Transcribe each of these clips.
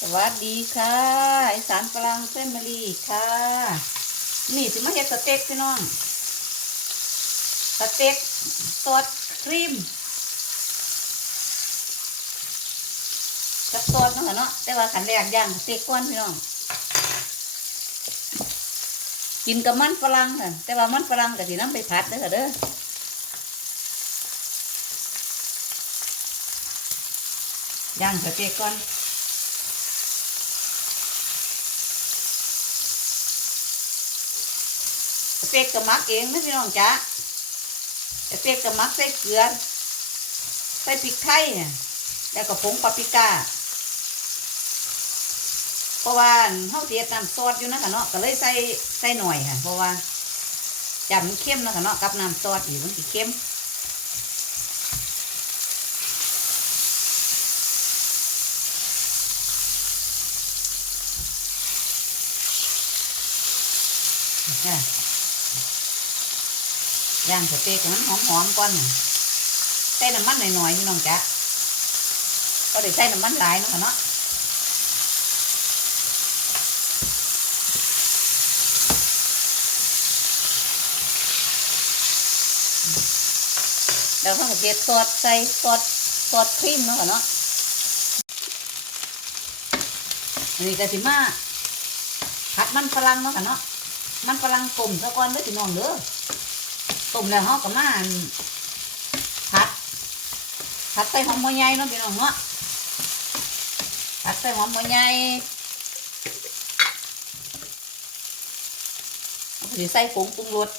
สวัสดีค่ะไอสารฝรั่งเฟมิลี่ค่ะ นี่สิมาเฮ็ดสเต็กพี่น้องสเต็กซอสครีมกับซอสเนาะเนาะแต่ว่าขันแรกย่างสเต็กก่อนพี่น้องกินกับมันฝรั่งค่ะแต่ว่ามันฝรั่งกับสีน้ำไปผัดเด้อค่ะเด้อย่างสเต็กก่อน เต็กกับมักเองนะพี่น้องจ๊ะเต็กกับมักใส่เกลือใส่พริกไทยเนี่ยแล้วก็ผงปาปริก้าเพราะว่าเฮาเสียน้ำซอสอยู่นะคะเนาะก็เลยใส่ใส่หน่อยค่ะ เพราะว่าจำมันเข้มนะคะเนาะกับน้ำซอสอีกมันสิเข้มค่ะ ย่างสเต็กมันหอมๆก่อนน่ะใส่น้ำมันหน่อยๆพี่น้องจ๊ะก็ได้ใส่น้ำมันหลายเนาะค่ะเนาะแล้วเขาก็เจ็ดซอสใส่ซอสซอสครีมเนาะค่ะเนาะอันนี้ก็สิมาผัดมันฝรั่งเนาะค่ะเนาะมันกำลังต้มซะก่อนเด้อพี่น้องเด้อ ต้มแล้วเฮาก็มานผัดผัดใส่หอมหัวใหญ่เนาะพี่น้องเนาะผัดใส่หอมหัวใหญ่เอาสิใส่ผงปรุงรส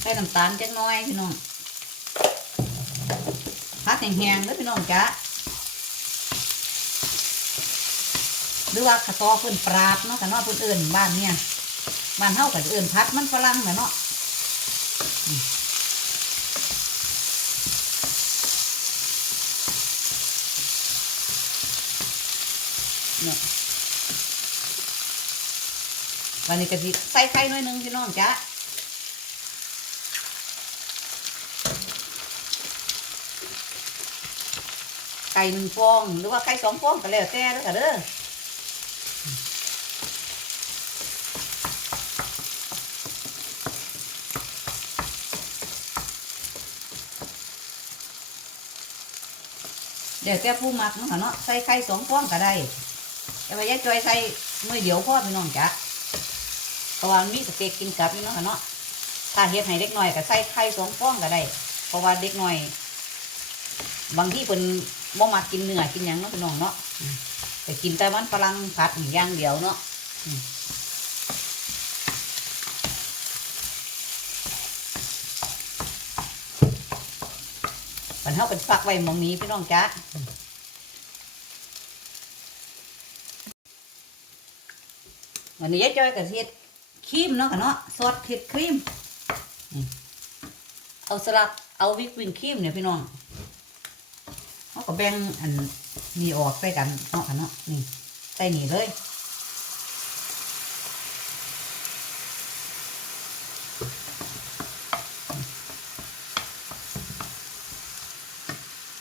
ใส่น้ำตาลจักน้อยพี่น้องผัดแห้งๆเด้อพี่น้องจ้า รือว่าขะตอเพิ่นปราบเนาะแต่นาะเพิ่นเอิ้นบ้านเนี่ยบ้านเฮาก็จะเอิ้นพัดมันฝรั่งแหละเนาะเนี่ยวันนี้ก็สิใส่ไข่หน่อยนึงพี่น้องจ้ะไก่หนึ่งฟอง หรือว่าไก่สองฟองก็แล้วแต่แล้วก็เด้อ เดี๋ยวแกผู้มักเนาะค่ะเนาะใส่ไข่สองฟองก็ได้ แต่ว่ายายจอยใส่มือเดียวพ่อพี่น้องจ้ะเพราะว่ามีสเต็กกินกับนี่เนาะค่ะเนาะถ้าเฮ็ดให้เด็กน้อยก็ใส่ไข่สองฟองก็ได้ เพราะว่าเด็กน้อย บางที่เพิ่นบ่มักกินเนื้อกินหยังเนาะพี่น้องเนาะแต่กินแต่มันฝรั่งผัดนี่อย่างเดียวเนาะอืมมัน เฮาเป็นฟักไว้หมองนี้พี่น้องจ้ะวันนี้ยายจอยกับเฮ็ดครีมเนาะค่ะเนาะซอสเฮ็ดครีมเอาสลับเอาวิปปิ้งครีมเนี่ยพี่น้องเขาก็แบ่งอันนี้ออกใส่กันเนาะค่ะเนาะนี่ใส่นี่เลย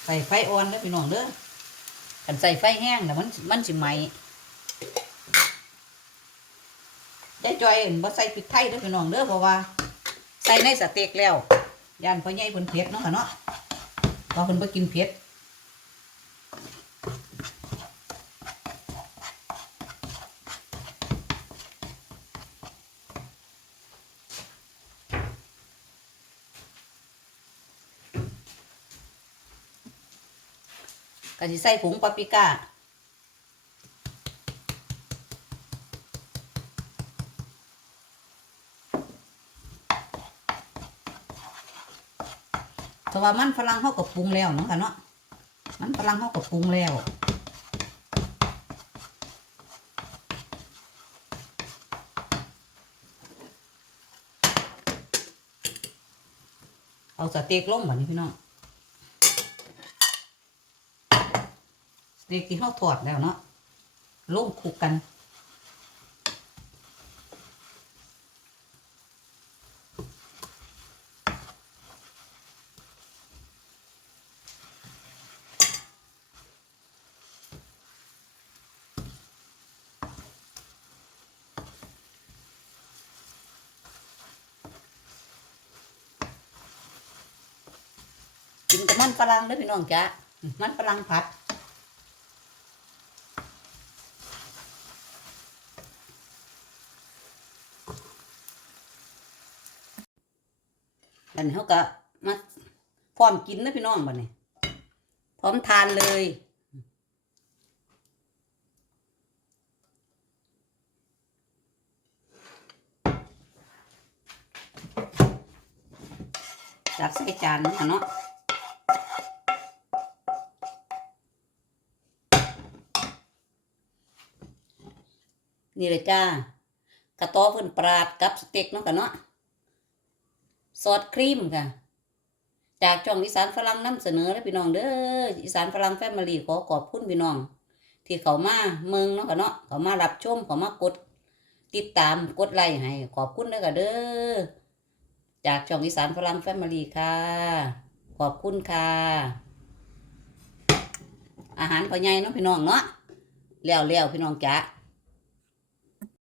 ใส่ไฟอ่อนแล้วพี่น้องเด้อกันใส่ไฟแห้งแต่มันมันสิไหมยายจอยเห็นบ่ใส่พริกไทยเด้อพี่น้องเด้อเพราะว่า ใส่ในสเต็กแล้วย่านพ่อใหญ่เพิ่นเผ็ดเนาะค่ะเนาะพราะเพิ่นบ่กินเผ็ด ก็สิใส่ผงปาปริก้าเพราะว่ามันฝรั่งเขาก็ปรุงแล้วเนาะค่ะเนาะมันฝรั่งเขาก็ปรุงแล้วเอาสเต็กลงแบบนี้พี่น้อง เด็กที่เขาถอดแล้วเนาะลงคุกกัน กินกับมันฝรั่งเด้อพี่น้องจ้ะมันฝรั่งผัด อันนี้เขาก็มาพร้อมกินนะพี่น้องบัดนี้ พร้อมทานเลยจากใส่จานนะคะเนาะนี่เลยจ้ากระต้อเพิ่นปราดกับสเต็กเนาะกันเนาะ ซอสครีมค่ะ จากช่องอีสานฝรั่งนำเสนอแล้วพี่น้องเด้ออีสานฝรั่งแฟมิลี่ขอขอบคุณพี่น้อง ที่เขามาเมืองเนาะค่ะเนาะเขามารับชมเขามากด ติดตามกดไลค์ให้ขอบคุณเด้อค่ะเด้อจากช่องอีสานฝรั่งแฟมิลี่ค่ะ ขอบคุณค่ะ อาหารพ่อใหญ่เนาะพี่น้องเนาะแล้วแล้วพี่น้องจ๋า